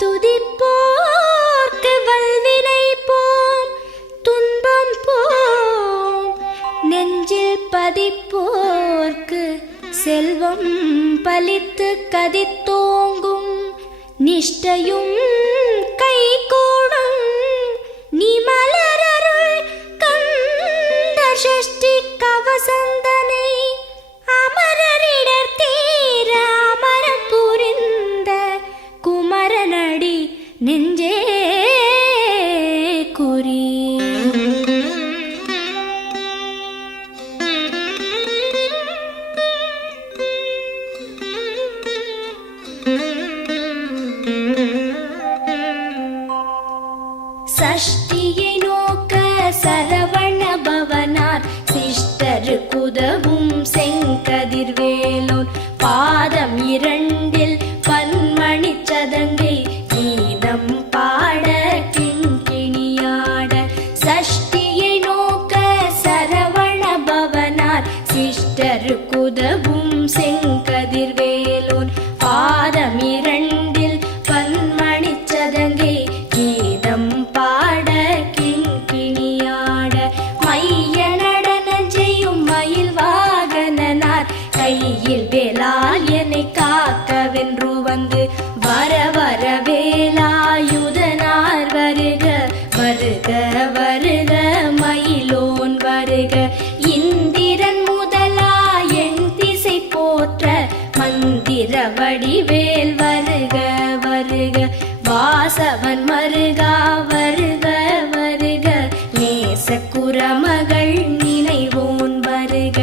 துதிப்போர்க்கு வல்வினை போம், துன்பம் போம். நெஞ்சில் பதிப்போர்க்கு செல்வம் பலித்து கதித்தோங்கும். நிஷ்டையும் கைகூடும் நீ மலரருள் கந்த சஷ்டி கவசந்தனை. அமரரிடர் தீர அமரம் புரிந்த குமரனடி நெஞ்சே குறி. சஷ்டியை நோக்க சரவண பவனார் சிஷ்டரு குதவும் செங்கதிர்வேலோன். பாதம் இரண்டில் பன்மணி சதங்கை கீதம் பாட கிண்கிணியாட. சஷ்டியை நோக்க சரவண பவனார் சிஷ்டரு குதவும் செங்கதிர்வேலோன். பாதம் இரண்டில் பன்மணி சதங்கை கீதம் பாட கிண்கிணியாட. மைய நடன செய்யும் மயில் வாகனனார் கையில் வேலால் என்னை காக்கவென்று வந்து. வர வர வேலாயுதனார் வருக வருக வருக மயிலோன் வருக. இந்திரன் முதலா என் திசை போற்ற மந்திர வடிவேல் வருக வருக. வாசவன் மருகா வருக வருக. நேச குரமகள் நினைவோன் வருக.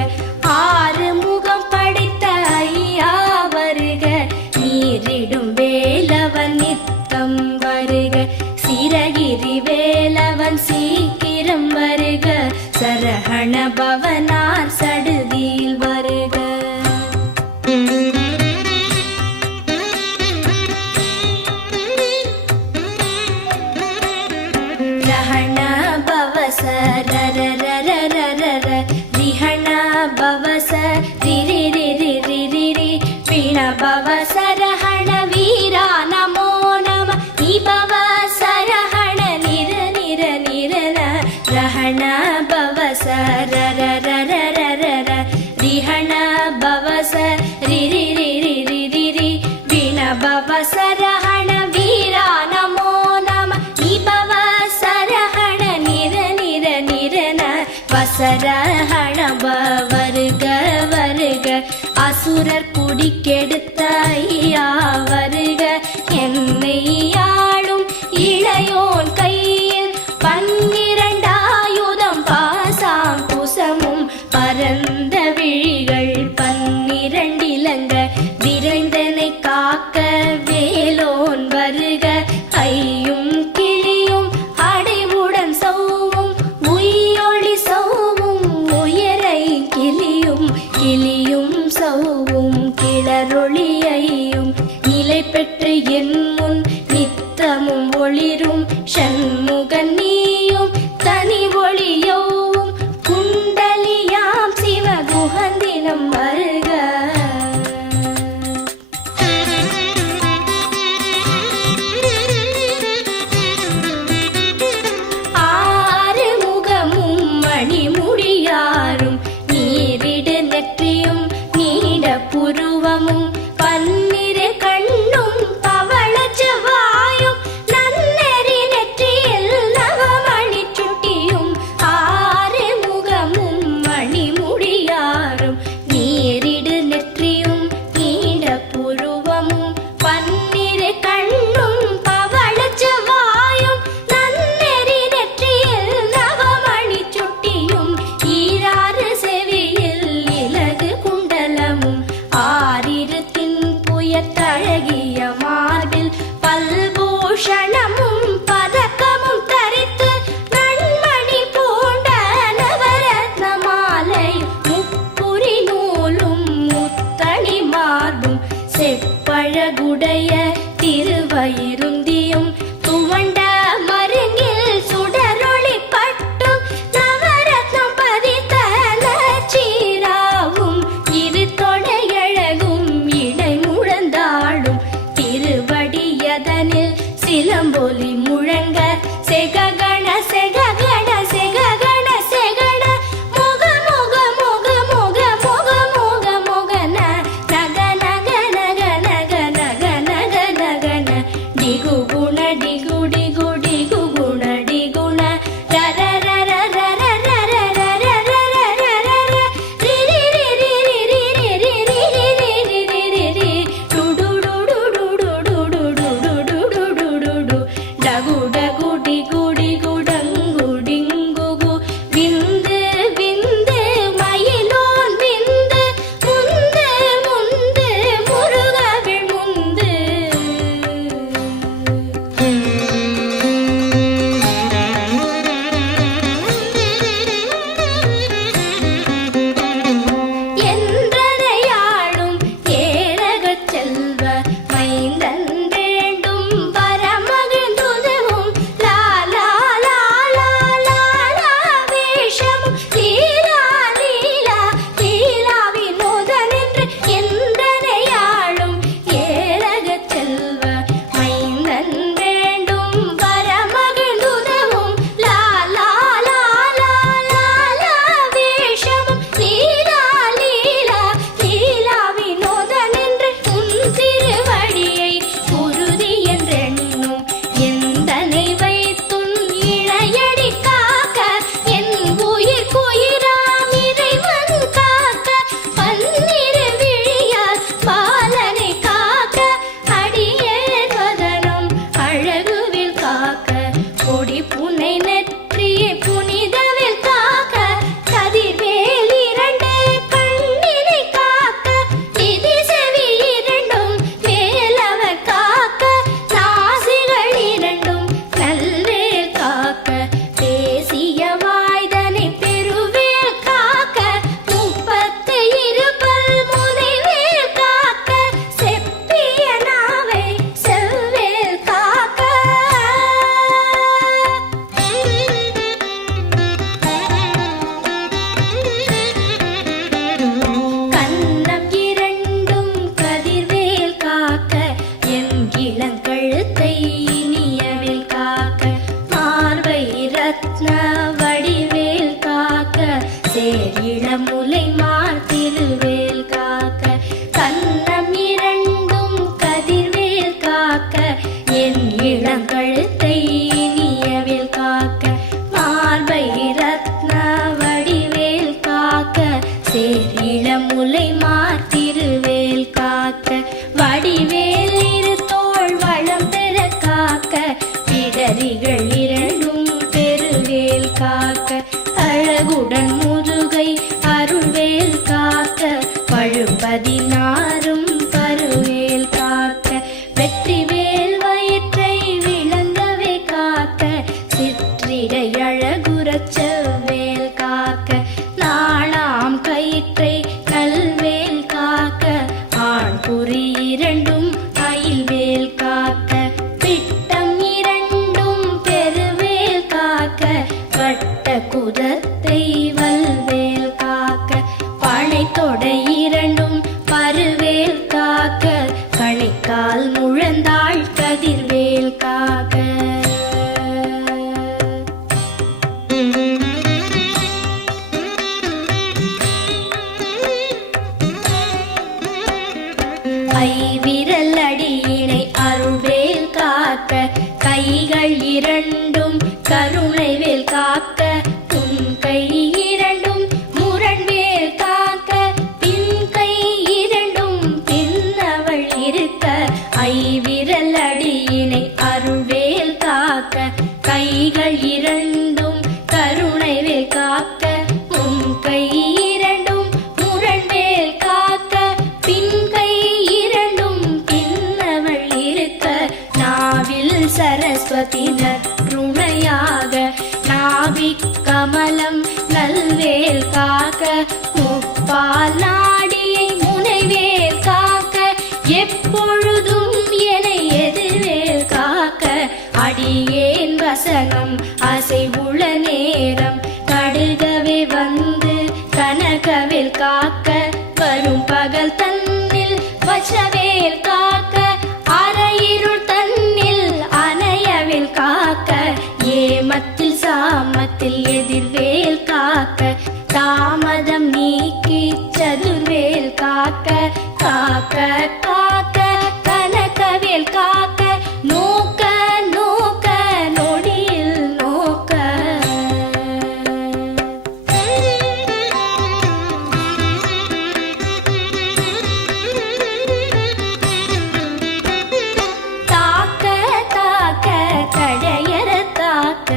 ஆறு முகம் படைத்த ஐயா வருக. நீரிடும் வேலவன் நித்தம் வருக. சிரகிரி வேலவன் சீக்கிரம் வருக. சரஹண பவனார் சடுதியில் வருக. ரஹண பவச ரரரரரரர. ரிஹண பவச ரிரிரிரிரிரி. பிண பவச ரஹண வீரா நமோ நம. நிபவ சரஹண நிர நிர நிரன. ரஹண பவச ரரரரரரர. ரிஹண பவச ரிரிரிரிரிரி. பிண பவச ரஹண வீரா நமோ நம. நிபவ சரஹண நிர நிர நிரன. வசரஹண வருக வருக. அசுரர் குடி கெடுத்த ஐயா வருக. என்னை ஆளும் இளையோன் கையில் பன்னிரண்டாயுதம் பாசாம் குசமும் பரந்த விழிகள் பன்னிரண்டிலங்க. விரைந்தனை காக்க வேலோன் வருக. ஐயும் கிளியும் அடைவுடன் சௌவும் உயிரொளி சௌவும் உயரை கிளியும் கிளியும் சௌவும் கிளரொளியையும் நிலை பெற்று என் முன் நித்தமும் ஒளிரும். ஷண்முகன் நீயும் தனி ஒளியோவும் குண்டலியாம் சிவகுகந்தினம் வருக. ஆறு முகமும் மணிமுடியாரும் நீரிடு நெற்றியும் நீட புருவமும் பன்னிரு கண்ணும் பவள செவ்வாயும் நன்னெறி நெற்றியில் நவமணி சுட்டியும். ஆறு முகமும் மணிமுடியாரும் நீரிடு நெற்றியும் நீட புருவமும் பன்னிரு கண்ணும் பவள செவ்வாயும் நன்னெறி நெற்றியில் நவமணி சுட்டியும். ஈராறு செவியில் இலகு குண்டலமும் ஆறிரு தின்புயத்தழகிய மார்பில் பல்பூஷணமும் பதக்கமும் தரித்து நன்மணி பூண்ட நவரத்ன மாலை முப்புரி நூலும் முத்தணி மார்பும் செப்பழகுடைய திருவயிருந்தியும் துவண்ட மருங்கில் சுடரொளி பட்டும் நவரத்னம் பதித்த நச்சீராவும் இரு தொடையழகும் இடை முழந்தாடும் திருவடிய ஒலி முழங்க செககண செககண செககண செகண முக முக முக முக முக முக முகன நக நக நக நக நக நக நகன டிகு குண டிகு டிகு டிகு குண டிகுண ரர ரர ரர ரர ரர ரர ரர ரி ரி ரி ரி ரி ரி ரி ரி ரி ரி ரி ரி ரி டு டு டு டு டு டு டு டு டு டு டு டு டு டு டகு டகு டிகு டிகு டங்கு டிங்கு கு விந்து விந்து மயிலோன் விந்து முந்து முந்து முருகவிழ் முந்து என்றனையாளும் ஏரகச் செல்வ மைந்தன் வேண்டும் பரமகிழ்ந்துதவும் லாலா லாலா லாலா வேஷமும் லீலா லீலா லீலா வினோதனென்று என்றனையாளும் ஏரகச் செல்வ மைந்தன் வேண்டும் பரமகிழ்ந்துதவும் லாலா லாலா லாலா வேஷமும் லீலா லீலா லீலா வினோதனென்று உன் திருவடியை குருதி என்றெண்ணும் எந்தனை வைத்துன் இணையடி காக்க என் உயிர் குயிராம் இறைவன் காக்க பன்னிரு விழியால் பாலனை காக்க அடியேன் வதனம் அழகுவில் காக்க கொடி புனை நெற்றியை புனிதவில் காக்க கதிர்வேல் இரண்டு கண்ணினை காக்க திதி செவி இரண்டும் வேலவர் காக்க நாசிகள் இரண்டும் நல்வேல் காக்க பேசிய வாய்தனை பெருவேல் காக்க முப்பத்து இருபல் முனைவேல் காக்க செப்பிய நாவை செவ்வேல் காக்க கன்னம் இரண்டும் கதிர்வேல் காக்க என் இளங்கழுத்தை இனியவேல் காக்க மார்பை ரத்ன வடிவேல் காக்க சேர் இளமுலை மார்த்திருவேல் காக்க கன்னம் இரண்டும் கதிர்வேல் காக்க என் இளங்கழுத்தை இனியவேல் காக்க மார்பை ரத்ன வடிவேல் காக்க சேர் இளமுலை மார்த்திருவேல் காக்க வடிவேல் இரு தோள் வளம் பெற காக்க பிடரிகள் இரண்டும் பெருவேல் காக்க அழகுடன் முதுகை அருள்வேல் காக்க பழுபதினாரும் பருவேல் காக்க வெற்றிவேல் வயிற்றை விளங்கவே காக்க சிற்றிடை அழகுறச் செவ்வேல் காக்க நாளாம் கயிற்றை நல்வேல் காக்க ஆண் குறி இரண்டும் அயில்வேல் காக்க பிட்டம் இரண்டும் பெருவேல் காக்க வட்ட குதத்தை வல்வேல் காக்க பனை தொடை இரண்டும் பருவேல் காக்க கணைக்கால் முழந்தாள் கதிர்வேல் காக்க ஐவிரல் அடியினை அருள்வேல் காக்க கைகள் இரண்டும் கருணைவேல் காக்க உன் கை இரண்டும் முரண்வேல் காக்க பின் கை இரண்டும் பின்னவள் இருக்க ஐவிரல் அடியினை அருள்வேல் காக்க கைகள் இரண்டும் கருணைவேல் காக்க உன் கை இரண்டும் முரண்வேல் காக்க பின் கை இரண்டும் பின்னவள் இருக்க நாவில் சரஸ்வதி நற்றுணையாக நாவிக் கமலம் நல் காக்க காக்க கனகவேல் காக்க நோக்க நோக்க நொடியில் நோக்க. தாக்க தாக்க கடையற தாக்க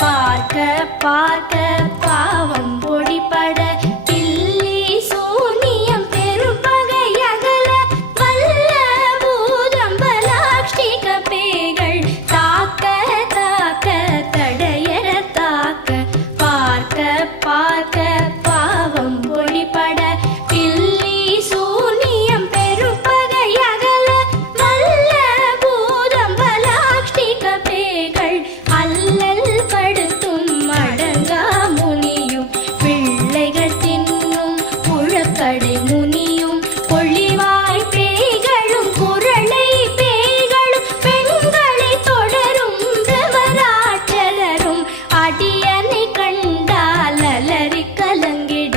பார்க்க பார்க்க பாவம் பொடிபட பில்லி சூனியம் பெரும்பகையகல வல்ல பூதம்பலாக்ஷிக பேய்கள் தாக்க தாக்க தடையற தாக்க பார்க்க பார்க்க பாவம் பொடிபட பில்லி சூனியம் பெரும்பகையகல வல்ல பூதம்பலாக்ஷிக பேய்கள் அல்லல் படுத்தும் அடங்கா முனியும் பிள்ளைகள் தின்னும் புழக்கடை முனியும் பொழிவாய் பேய்களும் குரளை பேய்களும் பெண்களை தொடரும் பிரமராட்சரரும் அடியனை கண்டால் அலறி கலங்கிட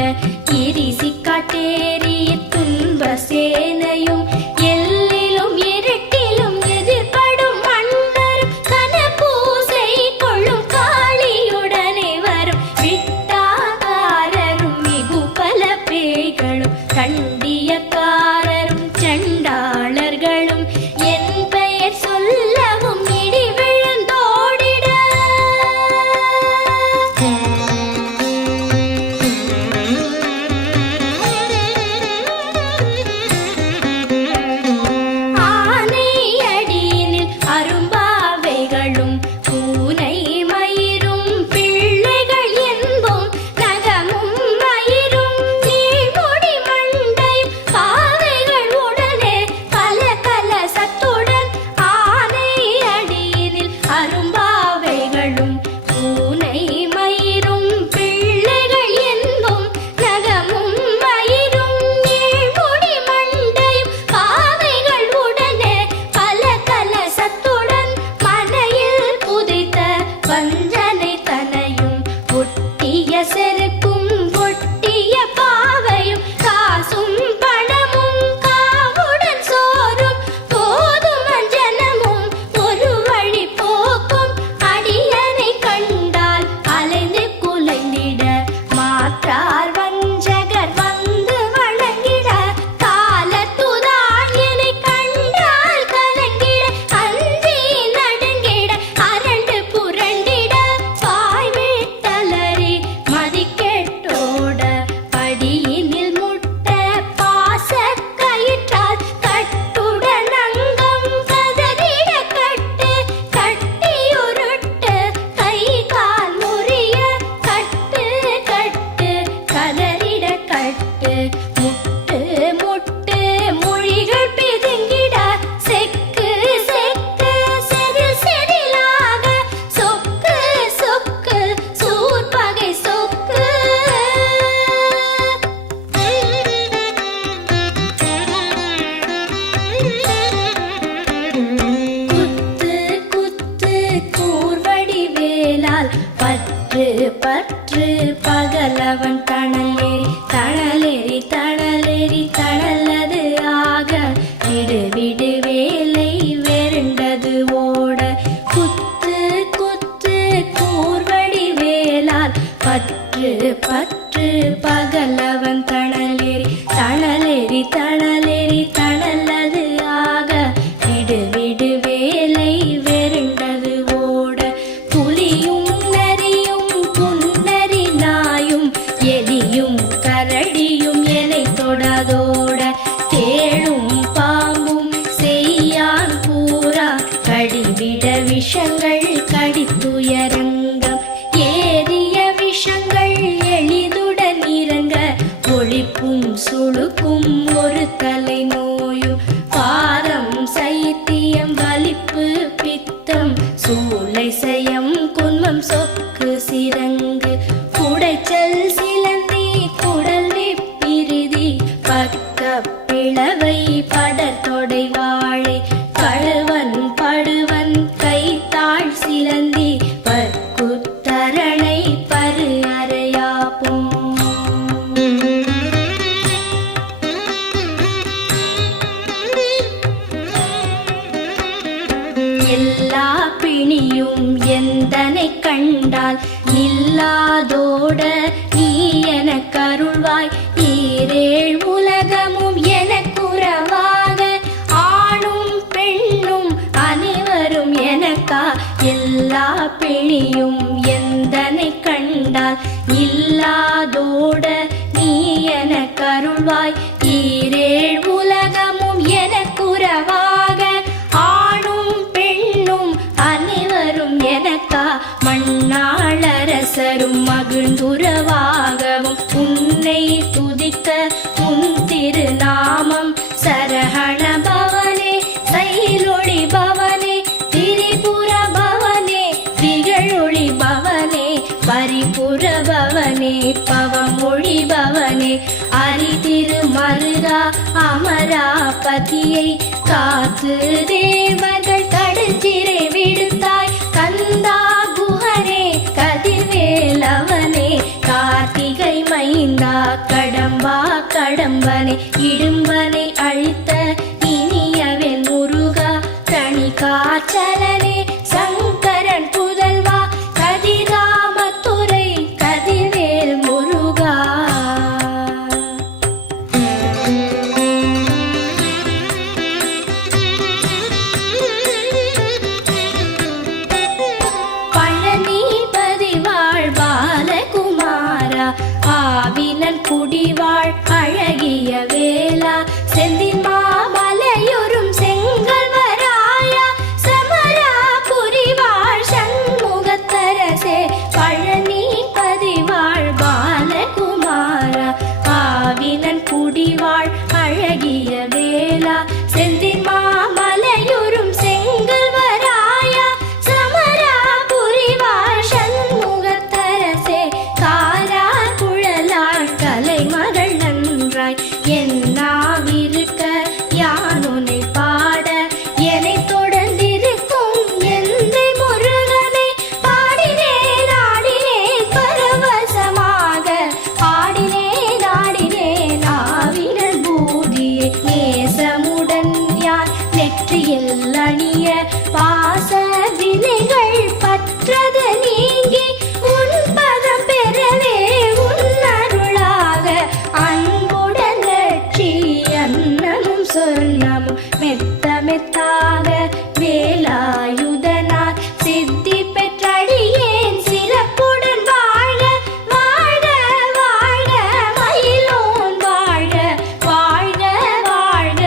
இரிசி காட்டேறிய துன்ப சேனையும் எல்லிலும் இருட்டிலும் எதிர்படும் மன்னரும் கனபூசை கொள்ளும் காளியுடனே வரும் விட்டாகாரரும் மிகு பல பேய்களும் கண்டியக்காரரும் சண்டாளர்களும் என் பெயர் சொல்லவும் இடி விழுந்தோடிட. ஆனை அடியினில் அரும்பாவைகளும் பூனை மயிரும் பிள்ளைகள் என்போம் நகமும் மயிரும் நீழ்முடி மண்டையும் பாவைகள் உடனே பல கலசத்துடன் ஆனை அடியினில் அரும்பாவைகளும் பூனை மயிரும் பிள்ளைகள் என்போம் நகமும் மயிரும் நீழ்முடி மண்டையும் பாவைகள் உடனே பல கலசத்துடன் மனையில் புதைத்த வஞ்சனை தனையும் ஒட்டிய செருக்கும் ஒட்டிய பாவையும் காசும் பணமும் காவுடன் சோறும் போதும் அஞ்சனமும் ஒரு வழி போக்கும் அடியனை கண்டால் அலைந்து குலைந்திட மாற்றார் வஞ்சகர் வந்து வணங்கிட காலத்துதான் என்னை கண்டால் கலங்கிட அஞ்சி நடுங்கிட அரண்டு புரண்டிட பாய்விட்டலறி மதிக்கெட்டோட படியினில் முட்ட பாச கயிற்றால் கட்டுடன் அங்கம் கதறிட கட்டு கட்டியுருட்டு கை கால் முறிய கட்டு கட்டு கதறிட கட்டு முட்டு முட்டு மொழிகள் பிதுங்கிட செக்கு செக்கு செதில் செதிலாக சொக்கு சொக்கு சூர்பகை சொக்கு. குத்து குத்து கூர்வடி வேலால் பற்று பற்று பகலவன் தணலேறி தணலேறி தணலேறி தணலது ஆக விடு விடு வேலை வெருண்டது ஓட. குத்து குத்து கூர்வடி வேலால் பற்று பற்று பகலவன் தணலேறி தணலேறி தணலேறி தணலது ஆக விடு விடு வேலை வெருண்டது ஓட. புலியும் நரியும் புன்னரி நாயும் எலியும் கரடியும் எனை தொடாதோட தேளும் பாம்பும் செய்யான் பூரா கடிவிட விஷங்கள் கடித்துயரங்கம் ஏறிய விஷங்கள் எளிதுடன் இறங்க ஒளிப்பும் சுளுக்கும் ஒரு தலை நோயும் பாரம் சைத்தியம் வலிப்பு பித்தம் சூளை சயம் குன்மம் சொக்கு சிரங்கு குடைச்சல் சிலந்தி குடல் விப்பிரிதி பக்க பிளவை படர் தொடை வாழை கழுவன் படுவன் கைத்தாழ் பிணியும் எந்தனை கண்டால் நில்லாதோட நீ எனக்கருள்வாய். ஈரேழ் உலகமும் எனக்குறவாக ஆணும் பெண்ணும் அனைவரும் எனக்கா. எல்லா பிணியும் எந்தனை கண்டால் இல்லாதோட நீ எனக்கருள்வாய். ஈரேழ் உலகமும் எனக்குறவாக ஆணும் பெண்ணும் அனைவரும் எனக்கா. மண்ணாளரசரும் மகிழ்ந்துறவாகவும் உன்னை துதிக்க உன் திருநாமம். சரஹண பவனே சைலொளி பவனே திரிபுர பவனே திகழொளி பவனே பரிபுர பவனே பவமொழி பவனே அரிதிருமருகா அமராபதியை காத்து தேவர்கள் கடுஞ்சிறை விடுத்தாய். கந்தா குஹனே கதிர்வேலவனே கார்த்திகை மைந்தா கடம்பா கடம்பனே இடும்பனை அழித்த இனியவன் முருகா கணிகாச்சலனே சங்கரன் புதல்வா கதிராமத்துறை கதிர்வேல் முருகா. பழனிபதி வாழ் பாலகுமாரா ஆவினன் குடிவாழ் அழகிய வேளா செந்தின் மாமலையொரும் செங்கல்வராயா சமராபுரி வாழ் சண்முகத்தரசே. பழனிபதி வாழ் பாலகுமாரா ஆவினன் குடிவாழ் அழகிய வேளா செந்தின் மாமலையொரும் செங்கல்வராயா சமராபுரி வாழ் சண்முகத்தரசே. காரா குழலாள் கலைமகள் நன்றாய் என்னாவிருக்க யானுனை பாட என்னை தொடர்ந்திருக்கும் எந்தை முருகனை பாடினேன் ஆடினேன் பரவசமாக ஆடினேன் ஆடினேன் ஆவினல் பூதியை நேசமுடன் யான் நெற்றியில் அணிய பாச வினைகள் பற்றது நீங்கி உன் பதம் பெறவே உன் அருளாக அன்புடன் லட்சி அன்னமும் சொன்னமும் மெத்த மெத்தாக வேலாயுதனார் சித்தி பெற்றடியேன் சிறப்புடன் வாழ்க வாழ்க வாழ்க மயிலோன் வாழ்க வாழ்க வாழ்க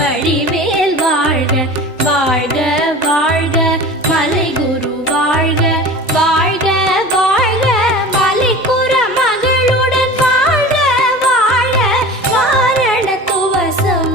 வடிவேல் வாழ்க வாழ்க வாழ்க மலைகுரு வாழ்க வாழ்க வாழ்க மலைக்குற மகளுடன் வாழ்க வாழ்க வாரண துவசம்.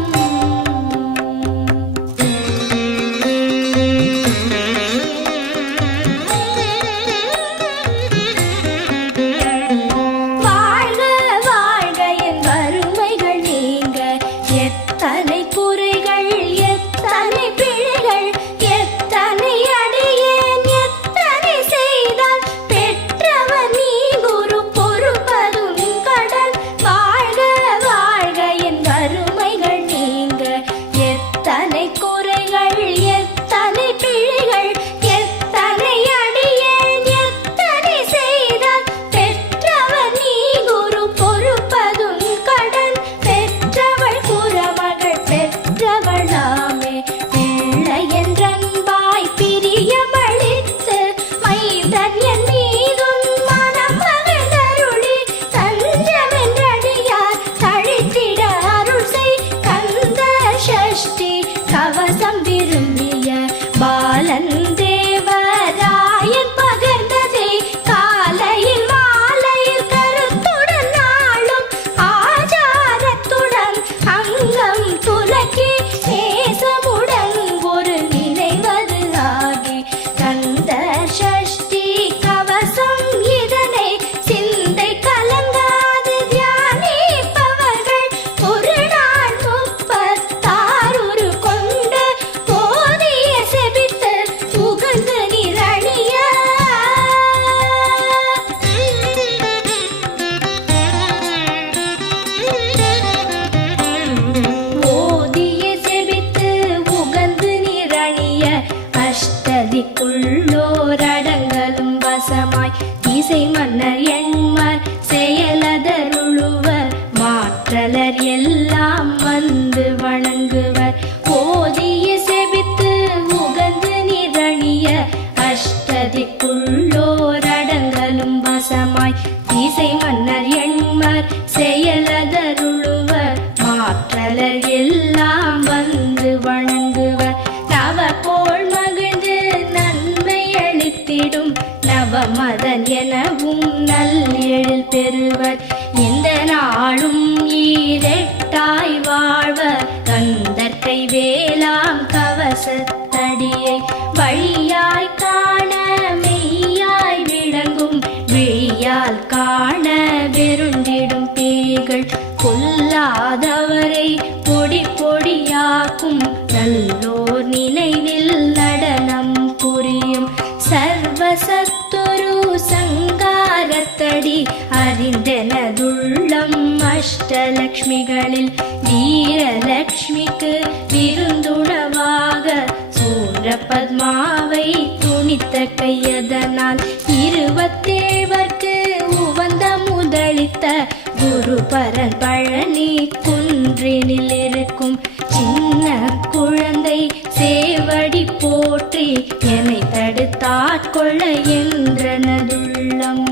அஷ்டதிக்குள்ளோரடங்கலும் வசமாய் இசை மன்னர் எண்மர் செயலதருளுவர் மாற்றலர் எல்லாம் வந்து வணங்குவர் ஓதிய செபித்து உகந்து நிரணிய அஷ்டதிக்குள்ளோரடங்கலும் வசமாய் இசை மன்னர் எண்மர் செயலதருளுவர் மாற்றலர் எல்லாம் வந்து வணங்குவர் நவகோள் மகிழ்ந்து நன்மை அளித்திடும் நவமதன் எனவும் நல் எழில் பெறுவர் இந்த நாளும் ஈரெட்டாய் வாழ்வர் கந்தற்கை வேளாம் கவசத்தடியை வழியாய் காண மெய்யாய் விளங்கும் விழியால் காண வெருண்டிடும் பேய்கள் கொல்லாதவரை பொடி பொடியாக்கும் நல்லோர் நினைவில் நடனம் புரியும் சர்வசத்துரு சங்காரத்தடி அறிந்தனதுள்ளம் அஷ்டலக்ஷ்மிகளில் வீரலக்ஷ்மிக்கு விருந்துணவாக சூர பத்மாவை துணித்த கையதனால் 27வர்க்கு உவந்த முதலித்த குருபரன் பழனி குன்றினில் இருக்கும் சின்ன குழந்தை சேவடி போற்றி என்னை தடுத்தாட்கொள்ள என்றனதுள்ளம்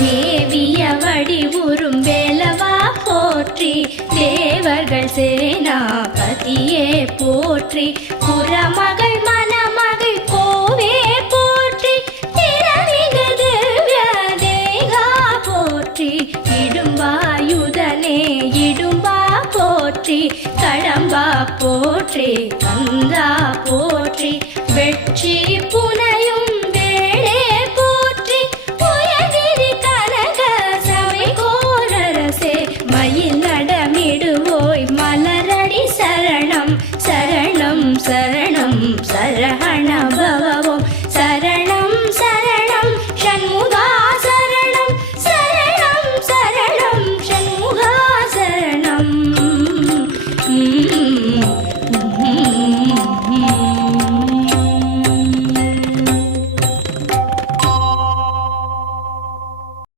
மேவிய வடிவுறும் வேலவா போற்றி தேவர்கள் சேனாபதியே போற்றி புறமகள் மணமகள் கோவே போற்றி திறமிகு திவ்ய தேகா போற்றி இடும்பாயுதனே இடும்பா போற்றி கடம்பா போற்றி கந்தா போற்றி வெற்றி